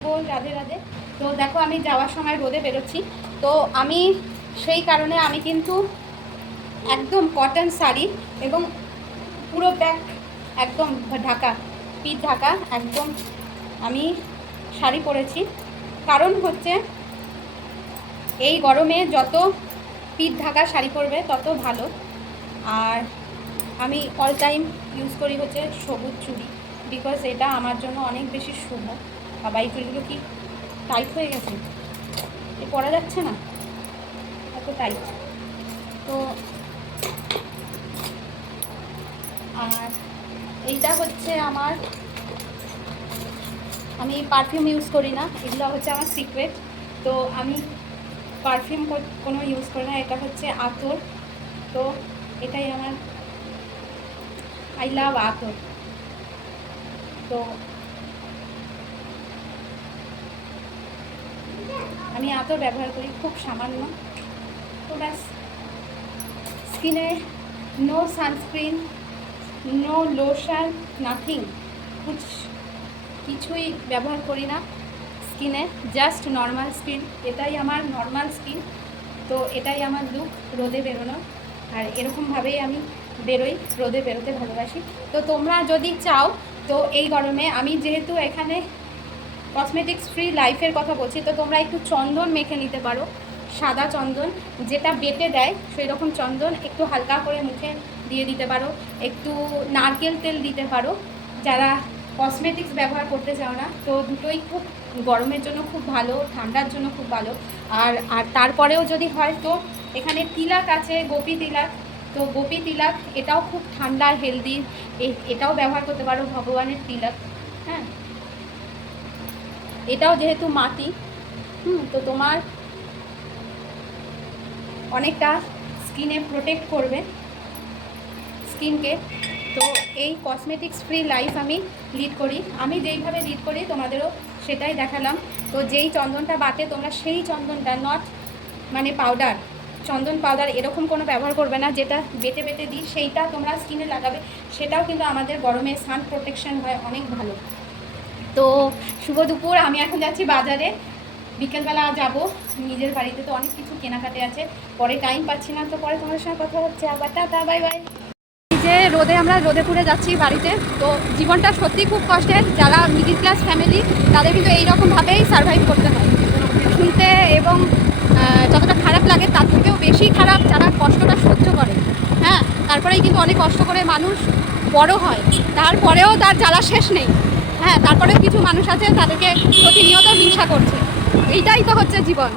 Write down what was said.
बोल राधे राधे। तो देखो আমি যাওয়ার সময় রোদে বেরোচ্ছি, তো আমি সেই কারণে আমি কিন্তু একদম কটন শাড়ি এবং পুরো ব্যাক একদম ঢাকা, পিঠ ঢাকা একদম আমি শাড়ি পরেছি। কারণ হচ্ছে এই গরমে যত পিঠ ঢাকা শাড়ি পরবে তত ভালো। আর আমি অল টাইম ইউজ করি হচ্ছে সবুজ চুড়ি, বিকজ এটা আমার জন্য অনেক বেশি শুভ। বাবা এই চুড়িগুলো কি টাইট হয়ে গেছে, এ পরা যাচ্ছে না, এত টাইট। তো আর এইটা হচ্ছে আমার, আমি পারফিউম ইউজ করি না, এগুলো হচ্ছে আমার সিক্রেট। তো আমি পারফিউম কোনো ইউজ করি না, এটা হচ্ছে আতর। তো এটাই আমার, আই লাভ আতর। তো আমি আতর ব্যবহার করি খুব সামান্য। তো ব্যাস, স্কিনে no sunscreen, no lotion, nothing, কিছুই ব্যবহার করি না স্কিনে, জাস্ট নর্মাল স্কিন। এটাই আমার নর্মাল স্কিন। তো এটাই আমার লুক রোদে বেরোনোর। আর এরকমভাবেই আমি বেরোই, রোদে বেরোতে ভালোবাসি। তো তোমরা যদি চাও, তো এই গরমে আমি যেহেতু এখানে কসমেটিক্স ফ্রি লাইফের কথা বলছি, তো তোমরা একটু চন্দন মেখে নিতে পারো, সাদা চন্দন যেটা বেটে দেয় সেই রকম চন্দন একটু হালকা করে মুখে দিয়ে দিতে পারো। একটু নারকেল তেল দিতে পারো যারা কসমেটিক্স ব্যবহার করতে চাও না। তো দুটোই খুব গরমের জন্য খুব ভালো, ঠান্ডার জন্য খুব ভালো। আর আর তারপরেও যদি হয় তো এখানে তিলাক আছে, গোপী তিলাক। তো গোপী তিলাক এটাও খুব ঠান্ডা, হেলদি, এটাও ব্যবহার করতে পারো, ভগবানের তিলাক। হ্যাঁ, এটাও যেহেতু মাটি, তো তোমার অনেকটা স্কিনে প্রোটেক্ট করবে স্কিনকে। তো এই কসমেটিক্স ফ্রি লাইফ আমি লিড করি। আমি যেইভাবে লিড করি তোমাদেরও সেটাই দেখালাম। তো যেই চন্দনটা বাটে তোমরা সেই চন্দনটা, নট মানে পাউডার, চন্দন পাউডার এরকম কোনো ব্যবহার করবে না, যেটা বেটে বেটে দিই সেইটা তোমরা স্কিনে লাগাবে। সেটাও কিন্তু আমাদের গরমে সান প্রোটেকশন হয় অনেক ভালো। তো শুভ দুপুর, আমি এখন যাচ্ছি বাজারে, বিকেলবেলা যাব নিজের বাড়িতে। তো অনেক কিছু কেনাকাটা আছে, পরে টাইম পাচ্ছি না। তো পরে তোমাদের সঙ্গে কথা হচ্ছে, আবার টাটা, বাই বাই। যে রোদে আমরা রোদেপুরে যাচ্ছি বাড়িতে। তো জীবনটা সত্যি খুব কষ্টের। যারা মিডিল ক্লাস ফ্যামিলি তাদের কিন্তু এইরকমভাবেই সারভাইভ করতে হয়। শুনতে এবং যতটা খারাপ লাগে তার থেকেও বেশি খারাপ যারা কষ্টটা সহ্য করে। হ্যাঁ, তারপরেই কিন্তু অনেক কষ্ট করে মানুষ বড় হয়, তারপরেও তার জ্বালা শেষ নেই। হ্যাঁ, তারপরেও কিছু মানুষ আছে তাদেরকে প্রতিনিয়ত হিংসা করছে। এইটাই তো হচ্ছে জীবন।